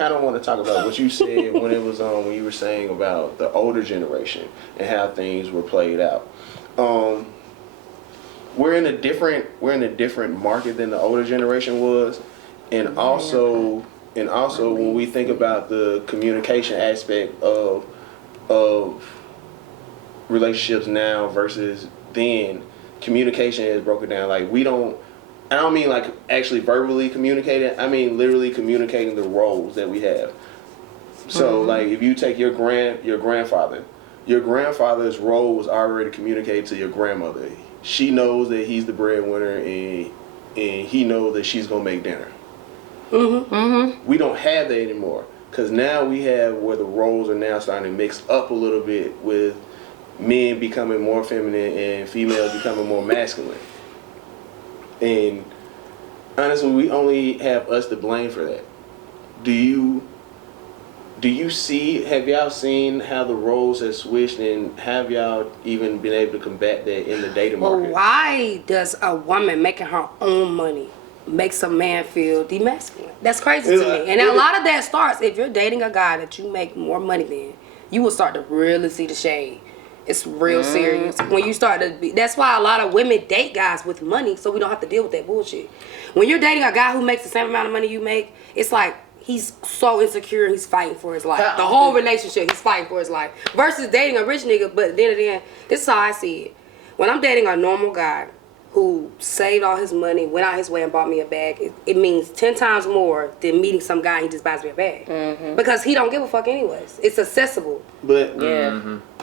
kind of want to talk about what you said when it was when you were saying about the older generation and how things were played out. We're in a different market than the older generation was, and also when we think about the communication aspect of relationships now versus then, communication is broken down. Like I don't mean like actually verbally communicating. I mean literally communicating the roles that we have. So like if you take your grandfather's role was already communicated to your grandmother. She knows that he's the breadwinner and he knows that she's gonna make dinner. We don't have that anymore because now we have where the roles are now starting to mix up a little bit with men becoming more feminine and females becoming more masculine. And honestly, we only have us to blame for that. Have y'all seen how the roles have switched, and have y'all even been able to combat that in the dating market? Well, why does a woman making her own money makes a man feel demasculine? That's crazy to me. And a lot of that starts, if you're dating a guy that you make more money than, you will start to really see the shade. It's real serious. When you start to be, that's why a lot of women date guys with money, so we don't have to deal with that bullshit. When you're dating a guy who makes the same amount of money you make, it's like he's so insecure and he's fighting for his life. The whole relationship, he's fighting for his life. Versus dating a rich nigga, but then again, this is how I see it. When I'm dating a normal guy who saved all his money, went out his way and bought me a bag, it means 10 times more than meeting some guy and he just buys me a bag. Because he don't give a fuck anyways. It's accessible. But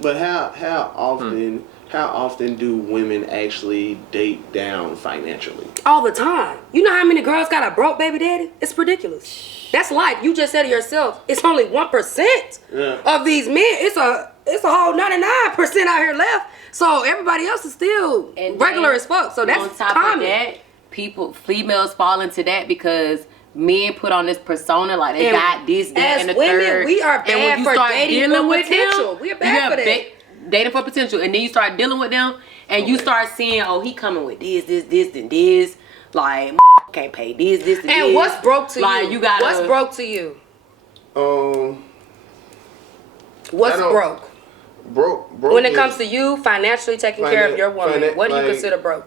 but how often do women actually date down financially? All the time. You know how many girls got a broke baby daddy? It's ridiculous. That's life. You just said it yourself. It's only 1% of these men. It's a whole 99% out here left. So everybody else is still regular as fuck. So that's on top common. of that, females fall into that because men put on this persona like they got this, that, and the women, third. we are bad and when you for start dating dealing for with potential. them, We are bad for that. Dating for potential, and then you start dealing with them, and you start seeing, oh, he coming with this, and this. Like, can't pay this, and this. And what's broke to like, you? What's broke to you? What's broke? Broke when it comes to you financially taking care of your woman, what do you consider broke?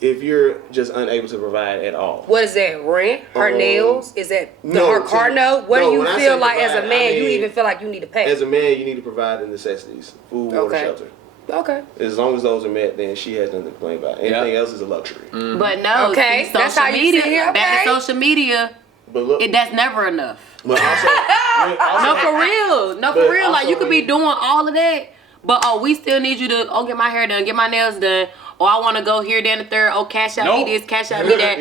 If you're just unable to provide at all. What is that? Rent? Her nails? Is that her car note? What do you feel like as a man? You even feel like you need to pay? As a man, you need to provide the necessities: food, water, shelter. Okay. As long as those are met, then she has nothing to complain about. Anything else is a luxury. But no, okay, see, that's how you media, see it. Okay. back to social media. But look, that's never enough. But also, no, for real. No, for real. Like, you could be doing all of that, but we still need you to get my hair done, get my nails done. Or I want to go here, there, and the third. Oh, cash out me this, cash out me that.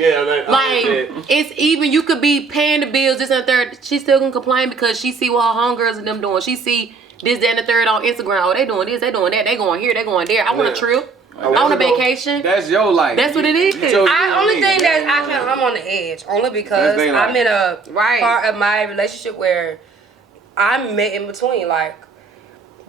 It's even, you could be paying the bills, this and the third. She still gonna complain because she see what her homegirls and them doing. She see this, that, and the third on Instagram. Oh, they doing this, they doing that. They going here, they going there. I want a trip. I want a vacation. That's your life. That's what it is. Only thing that I'm on the edge. Only because I'm in a part of my relationship where I'm met in between. Like,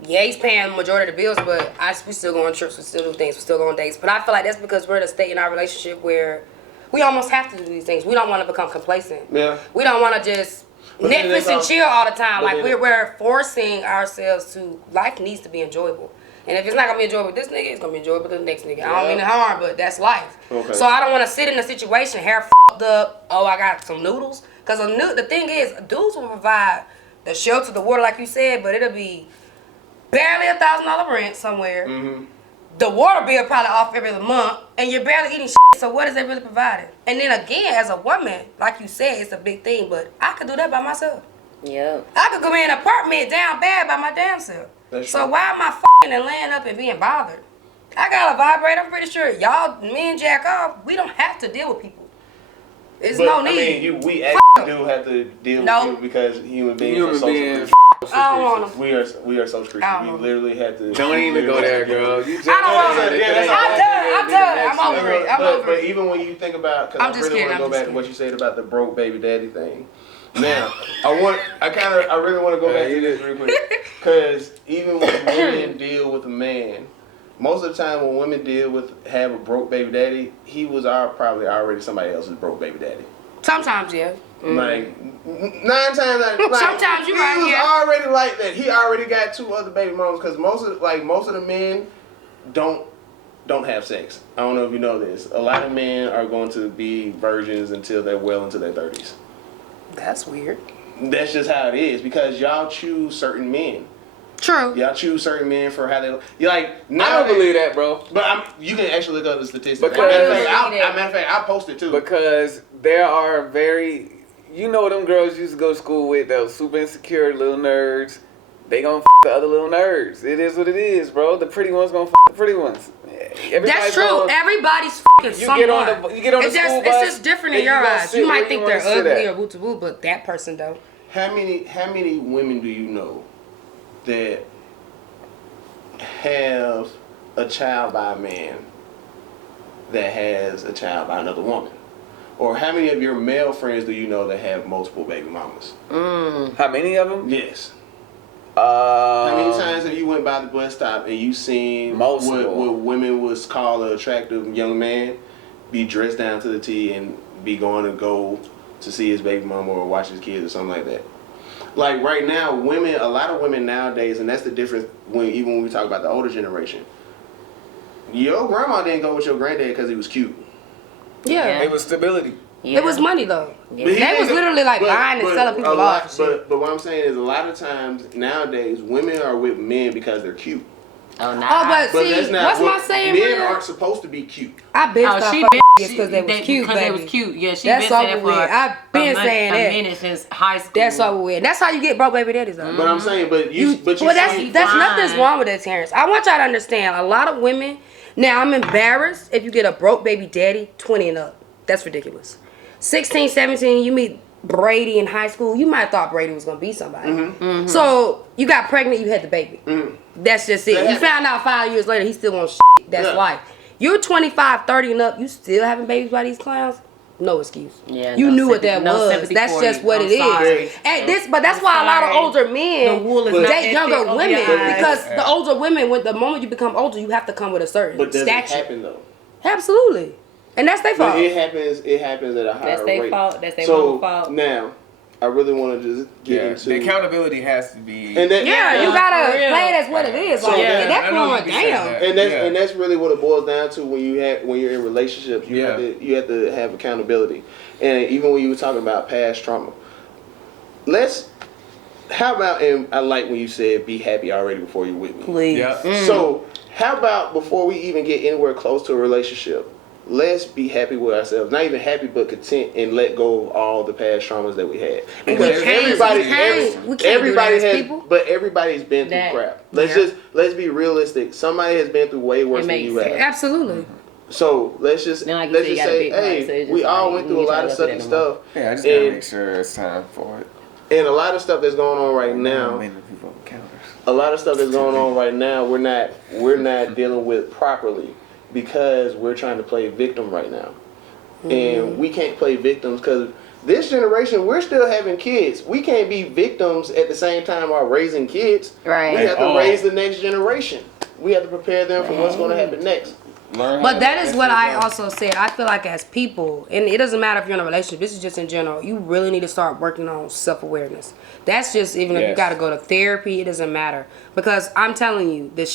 yeah, he's paying the majority of the bills, but we still go on trips, we still do things, we still go on dates. But I feel like that's because we're at a state in our relationship where we almost have to do these things. We don't want to become complacent. Yeah. We don't want to just Netflix and chill all the time. Like, we're forcing ourselves to, life needs to be enjoyable. And if it's not going to be enjoyable with this nigga, it's going to be enjoyable with the next nigga. I don't mean to harm, but that's life. Okay. So I don't want to sit in a situation, hair f***ed up, I got some noodles. Because the thing is, dudes will provide the shelter, the water, like you said, but it'll be barely $1,000 rent somewhere. The water bill probably off every month, and you're barely eating shit. So what is that really providing? And then again, as a woman, like you said, it's a big thing, but I could do that by myself. Yeah. I could go in an apartment down bad by my damn self. So why am I f***ing and laying up and being bothered? I got a vibrator. I'm pretty sure y'all men jack off. We don't have to deal with people. There's no need. I mean, we actually do have to deal with people because human beings are social creatures. I don't want to. We are social creatures. We literally have to. Don't even go there, girl. I don't want to. I'm done. I'm over it. But even when you think about, because I really want to go back to what you said about the broke baby daddy thing. Now, I really want to go back to this real quick, because even when women deal with a man, most of the time when women have a broke baby daddy, he was probably already somebody else's broke baby daddy. Sometimes, yeah. Like 9 times out of sometimes you're right. He was already like that. He already got 2 other baby mamas because most of the men don't have sex. I don't know if you know this. A lot of men are going to be virgins until they're well into their 30s. That's weird. That's just how it is because y'all choose certain men. True. Y'all choose certain men for how they. You like. I don't believe that, bro. But you can actually look up the statistics. Because matter of fact, I posted too. Because there are them girls used to go to school with, those super insecure little nerds. They gonna the other little nerds. It is what it is, bro. The pretty ones gonna the pretty ones. That's true. Everybody's someone. You get on the school bus. It's just different in your eyes. You might think they're ugly or woo-to-woo, but that person don't. How many women do you know that have a child by a man that has a child by another woman? Or how many of your male friends do you know that have multiple baby mamas? How many of them? Yes. How many times have you went by the bus stop and you seen what women would call an attractive young man be dressed down to the T and be going to go to see his baby mama or watch his kids or something like that? Like right now, a lot of women nowadays, and that's the difference even when we talk about the older generation. Your grandma didn't go with your granddad because he was cute. Yeah. It was stability. Yeah. It was money though. Yeah. They was literally like buying and selling people off. But what I'm saying is a lot of times nowadays women are with men because they're cute. Oh, nah. But see, that's not what's my saying? Men aren't supposed to be cute. I've been because they was cute. Because they was cute. Yeah, she that's been saying that for. I've been saying that. A minute since high school. That's over with. That's how you get broke baby daddies though. But I'm saying, that's nothing's wrong with that, Terrence. I want y'all to understand. A lot of women. Now I'm embarrassed if you get a broke baby daddy 20 and up. That's ridiculous. 16, 17, you meet Brady in high school. You might have thought Brady was gonna be somebody. Mm-hmm. So you got pregnant, you had the baby. Mm-hmm. That's just it. You found out 5 years later he still wants shit. That's life. You're 25, 30 and up, you still having babies by these clowns? No excuse. Yeah, you knew what that was. That's just what it is. And but that's why a lot of older men date younger women because the older women, when the moment you become older, you have to come with a certain stature. But does it happen though? Absolutely. And that's their fault. But it happens at a higher rate. That's their fault. That's their mama's fault. Now, I really want to just get into the accountability has to be. And you gotta play it as what it is. Like, at that point, damn. And that's really what it boils down to when you're in relationships. You have to have accountability. And even when you were talking about past trauma, how about, and I like when you said be happy already before you're with me. Please. Yeah. So how about before we even get anywhere close to a relationship, let's be happy with ourselves. Not even happy, but content and let go of all the past traumas that we had. Because everybody's been through crap. Let's be realistic. Somebody has been through way worse than you have. Absolutely. So let's just say, hey, we all went through a lot of sucky stuff. Yeah, I just gotta make sure it's time for it. And a lot of stuff that's going on right now. A lot of stuff that's going on right now, we're not dealing with properly because we're trying to play victim right now. And we can't play victims because this generation, we're still having kids. We can't be victims at the same time while raising kids. Right. We have to raise the next generation. We have to prepare them for what's going to happen next. But that is what I also said. I feel like as people, and it doesn't matter if you're in a relationship, this is just in general, you really need to start working on self-awareness. That's just, even if you got to go to therapy, it doesn't matter. Because I'm telling you, the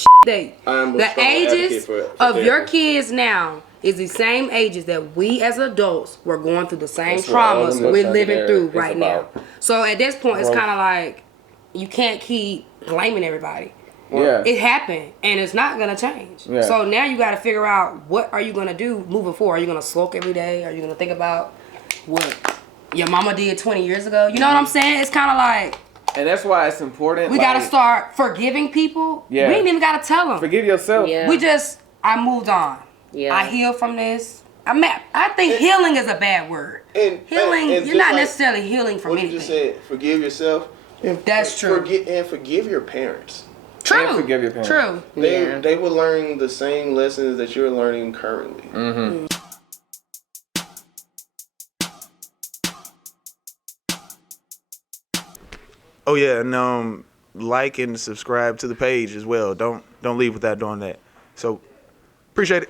ages of your kids now is the same ages that we as adults were going through the same traumas we're living through right now. So at this point, it's kind of like you can't keep blaming everybody. Yeah. It happened and it's not gonna change. Yeah. So now you gotta figure out what are you gonna do moving forward. Are you gonna smoke every day? Are you gonna think about what your mama did 20 years ago? You know what I'm saying? It's kinda like, and that's why it's important. We gotta start forgiving people. Yeah. We ain't even gotta tell them. Forgive yourself. Yeah. I moved on. Yeah. I healed from this. I think healing is a bad word. Healing, you're not necessarily healing from anything. What you just said, forgive yourself. That's true. Forgive your parents. True. And forgive your parents. True. They will learn the same lessons that you're learning currently. Mm-hmm. Oh yeah, and like and subscribe to the page as well. Don't leave without doing that. So appreciate it.